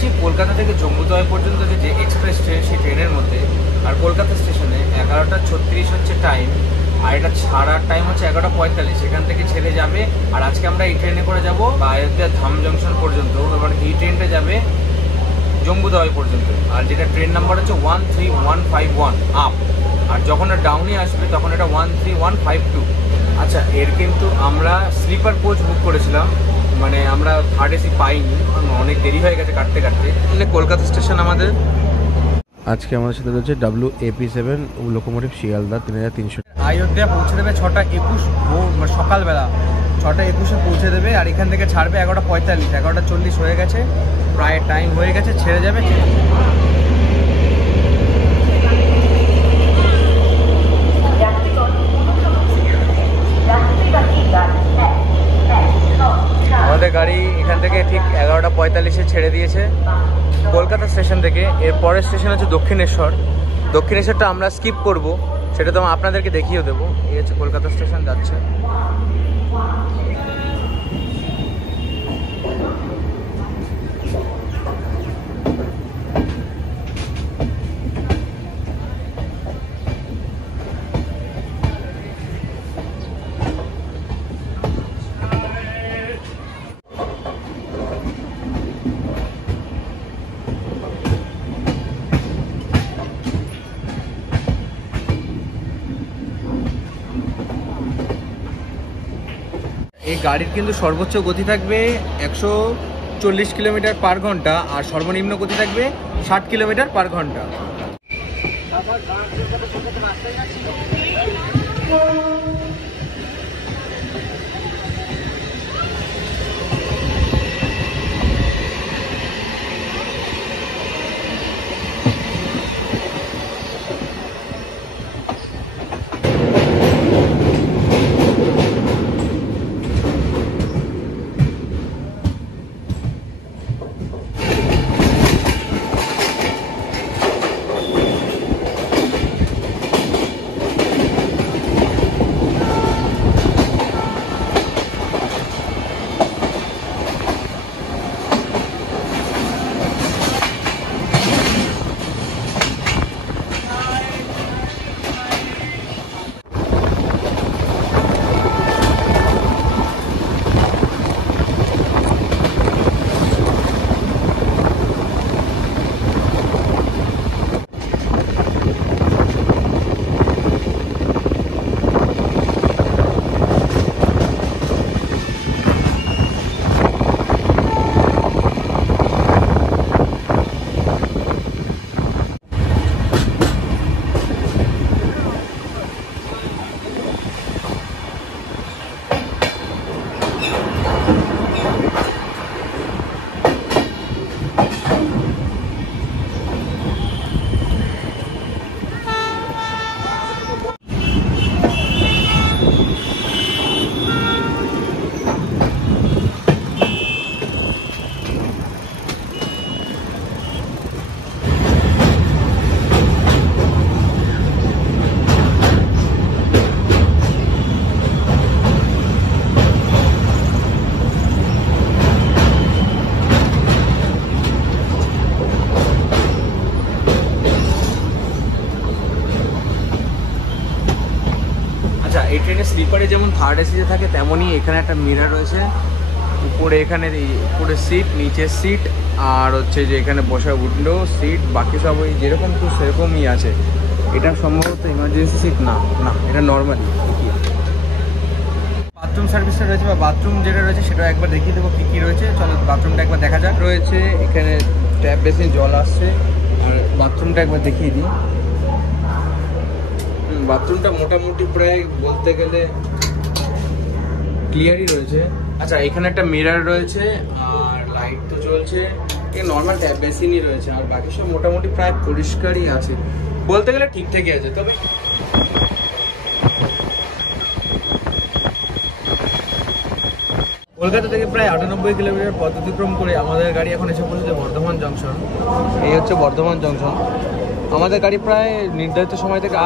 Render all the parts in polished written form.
বলছি কলকাতা থেকে জম্মুতলা পর্যন্ত যে এক্সপ্রেস ট্রেন, সেই ট্রেনের মধ্যে আর কলকাতা স্টেশনে 11:36 হচ্ছে টাইম, আর এটা ছাড়ার টাইম হচ্ছে 11:45। এখান থেকে ছেড়ে যাবে, আর আজকে আমরা এই ট্রেনে করে যাবো অযোধ্যা ধাম জংশন পর্যন্ত। এবার এই ট্রেনটা যাবে জম্মুতলা পর্যন্ত, আর যেটা ট্রেন নাম্বার হচ্ছে 13151 আপ, আর যখন এটা ডাউনে আসবে তখন এটা 13152। আচ্ছা, এর কিন্তু আমরা স্লিপার কোচ বুক করেছিলাম, মানে আমরা থার্ড এসি পাইনি, অনেক দেরি হয়ে গেছে কাটতে কাটতে। কলকাতা স্টেশন আমাদের আজকে আমাদের সাথে রয়েছে WAP7 লোকোমোটিভ শিয়ালদা 3300। অযোধ্যা পৌঁছে দেবে 6:21 সকালবেলা 6:21 পৌঁছে দেবে, আর এখান থেকে ছাড়বে 11:45। 11:40 হয়ে গেছে, প্রায় টাইম হয়ে গেছে, ছেড়ে যাবে। আমাদের গাড়ি এখান থেকে ঠিক 11:45 ছেড়ে দিয়েছে কলকাতা স্টেশন থেকে। এর পরের স্টেশন হচ্ছে দক্ষিণেশ্বর। দক্ষিণেশ্বরটা আমরা স্কিপ করব, সেটা তো আপনাদেরকে দেখিয়ে দেবো। এই হচ্ছে কলকাতা স্টেশন যাচ্ছে। এই গাড়ির কিন্তু সর্বোচ্চ গতি থাকবে 140 কিলোমিটার পার ঘন্টা, আর সর্বনিম্ন গতি থাকবে 60 কিলোমিটার পার ঘন্টা। এই ট্রেনে স্লিপারে যেমন থার্ড এসিতে থাকে, তেমনই এখানে একটা মিরর রয়েছে উপরে। এখানে উপরে সিট, নিচে সিট, আর হচ্ছে যে এখানে বসার উইন্ডো সিট, বাকি সব ওই যেরকম তো সেরকমই আছে। এটা সম্ভবত ইমার্জেন্সি সিট না, না এটা নর্মালি। বাথরুম সার্ভিসটা রয়েছে, বা বাথরুম যেটা রয়েছে সেটা একবার দেখিয়ে দেবো কী কী রয়েছে। চলো বাথরুমটা একবার দেখা যাক। রয়েছে এখানে ট্যাপ বেসিন, জল আসছে, আর বাথরুমটা একবার দেখিয়ে দিই। বাথরুমটা মোটামুটি প্রায় বলতে গেলে ক্লিয়ারই রয়েছে। আচ্ছা, এখানে একটা মিরর রয়েছে, আর লাইট তো চলছে, নর্মাল ট্যাপ বেসিনই রয়েছে, আর বাকি সব মোটামুটি প্রায় পরিষ্কারই আছে, বলতে গেলে ঠিকঠাকই আছে। তবে কলকাতা থেকে প্রায় 98 কিলোমিটার পথ অতিক্রম করে আমাদের গাড়ি এখন এসে পৌঁছেছে বর্ধমান জংশন। এই হচ্ছে বর্ধমান জংশন। আমাদের গাড়ি প্রায় নির্ধারিত সময় থেকে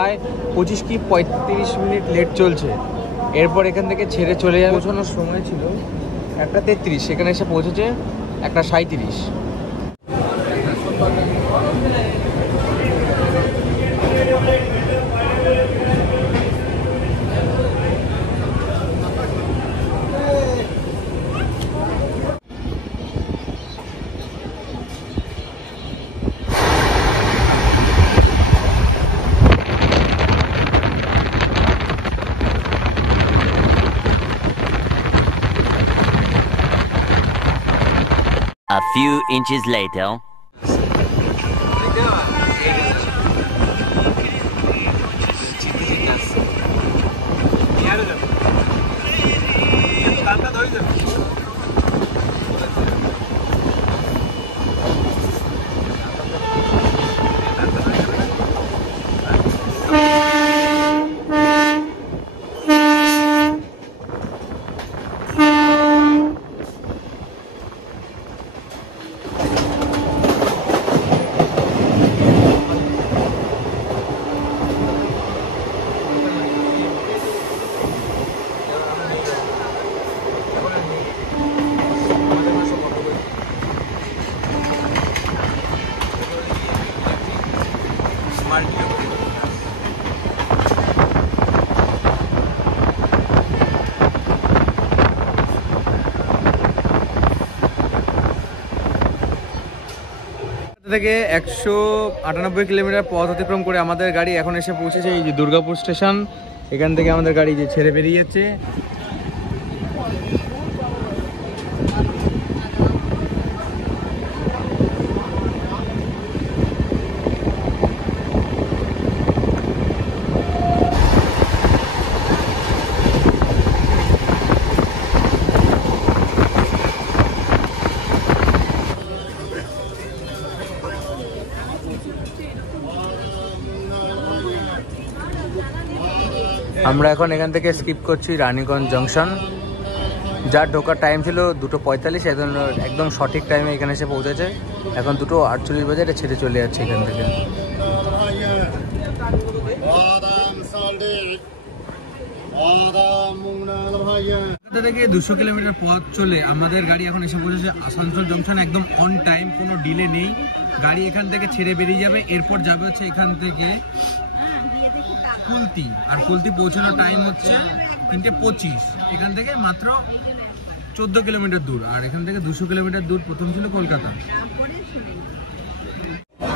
25 কি 35 মিনিট লেট চলছে। এরপর এখান থেকে ছেড়ে চলে যাবে। পৌঁছানোর সময় ছিল 1:33, সেখানে এসে পৌঁছেছে 1:37। A few inches later. থেকে 198 কিলোমিটার পথ অতিক্রম করে আমাদের গাড়ি এখন এসে পৌঁছেছে এই যে দুর্গাপুর স্টেশন। এখান থেকে আমাদের গাড়ি যে ছেড়ে বেরিয়ে যাচ্ছে। আমরা এখন এখান থেকে স্কিপ করছি রানীগঞ্জ জংশন, যার ঢোকার টাইম ছিল 2:45, একদম সঠিক টাইমে এখানে এসে পৌঁছেছে। এখন 2:48 বাজে, এটা ছেড়ে চলে যাচ্ছে এখান থেকে। থেকে 200 কিলোমিটার পথ চলে আমাদের গাড়ি এখন এসে পৌঁছেছে আসানসোল জংশন, একদম অন টাইম, কোনো ডিলে নেই। গাড়ি এখান থেকে ছেড়ে বেরিয়ে যাবে, এরপর যাবে হচ্ছে এখান থেকে কুলতি, আর কুলতি পৌঁছানোর টাইম হচ্ছে 3:25। এখান থেকে মাত্র 14 কিলোমিটার দূর, আর এখান থেকে 200 কিলোমিটার দূর। প্রথম ছিল কলকাতা।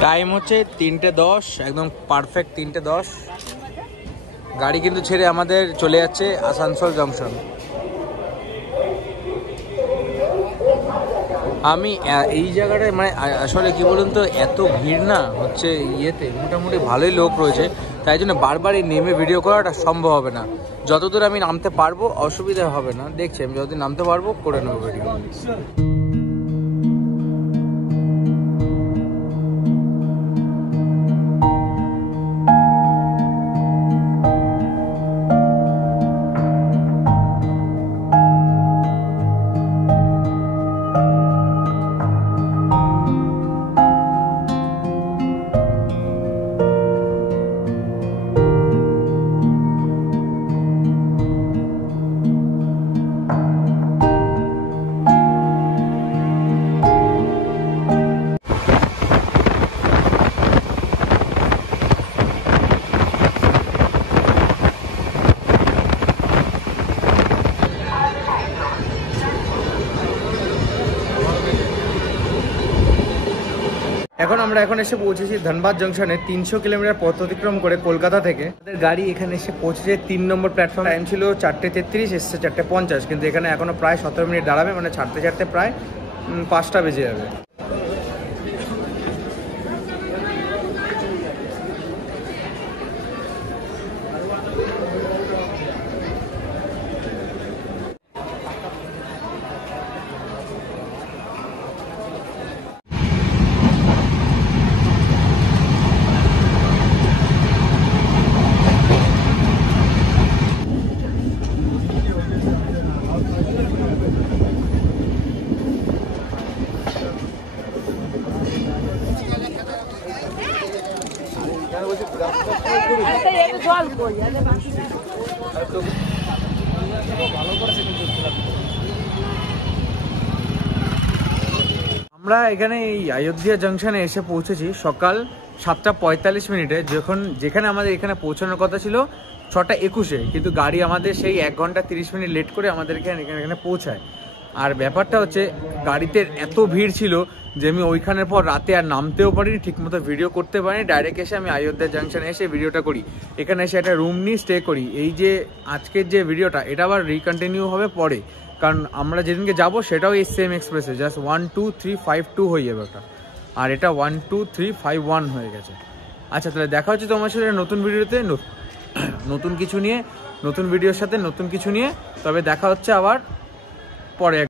টাইম হচ্ছে 3:10, একদম পারফেক্ট 3:10। গাড়ি কিন্তু ছেড়ে আমাদের চলে যাচ্ছে আসানসোল জংশন। আমি এই জায়গাটায় মানে আসলে কি বলুন তো, এত ভিড় না হচ্ছে ইয়েতে, মোটামুটি ভালোই লোক রয়েছে, তাই জন্য বারবার এই নেমে ভিডিও করাটা সম্ভব হবে না। যতদূর আমি নামতে পারবো অসুবিধা হবে না, দেখছি আমি যতদিন নামতে পারবো করে নেবো ভিডিও। এখন আমরা এসে পৌঁছেছি ধানবাদ জংশনে, 300 কিলোমিটার পথ অতিক্রম করে কলকাতা থেকে। আমাদের গাড়ি এখানে এসে পৌঁছেছে 3 নম্বর প্ল্যাটফর্ম। টাইম ছিল 4:33, এসছে 4:50, কিন্তু এখানে এখনো প্রায় 17 মিনিট দাঁড়াবে, মানে ছাড়তে ছাড়তে প্রায় 5টা বেজে যাবে। আমরা এখানে এই অযোধ্যা জাংশনে এসে পৌঁছেছি সকাল 7:45 যেখানে আমাদের এখানে পৌঁছানোর কথা ছিল 6:21, কিন্তু গাড়ি আমাদের সেই 1 ঘন্টা 30 মিনিট লেট করে আমাদেরকে এখানে পৌঁছায়। আর ব্যাপারটা হচ্ছে গাড়িতে এত ভিড় ছিল যে আমি ওইখানের পর রাতে আর নামতেও পারিনি, ঠিকমতো ভিডিও করতে পারিনি। ডাইরেক্ট এসে আমি অযোধ্যা জাংশনে এসে ভিডিওটা করি, এখানে এসে একটা রুম নিয়ে স্টে করি। এই যে আজকের যে ভিডিওটা এটা আবার রিকন্টিনিউ হবে পরে, কারণ আমরা যেদিনকে যাব সেটাও এই সেম এক্সপ্রেসে, জাস্ট 1 2 3 5 2 হয়ে যাবে ওটা, আর এটা 1 2 3 5 1 হয়ে গেছে। আচ্ছা তাহলে দেখা হচ্ছে তোমার সাথে নতুন ভিডিওতে, নতুন কিছু নিয়ে, নতুন ভিডিওর সাথে নতুন কিছু নিয়ে। তবে দেখা হচ্ছে আবার পরে।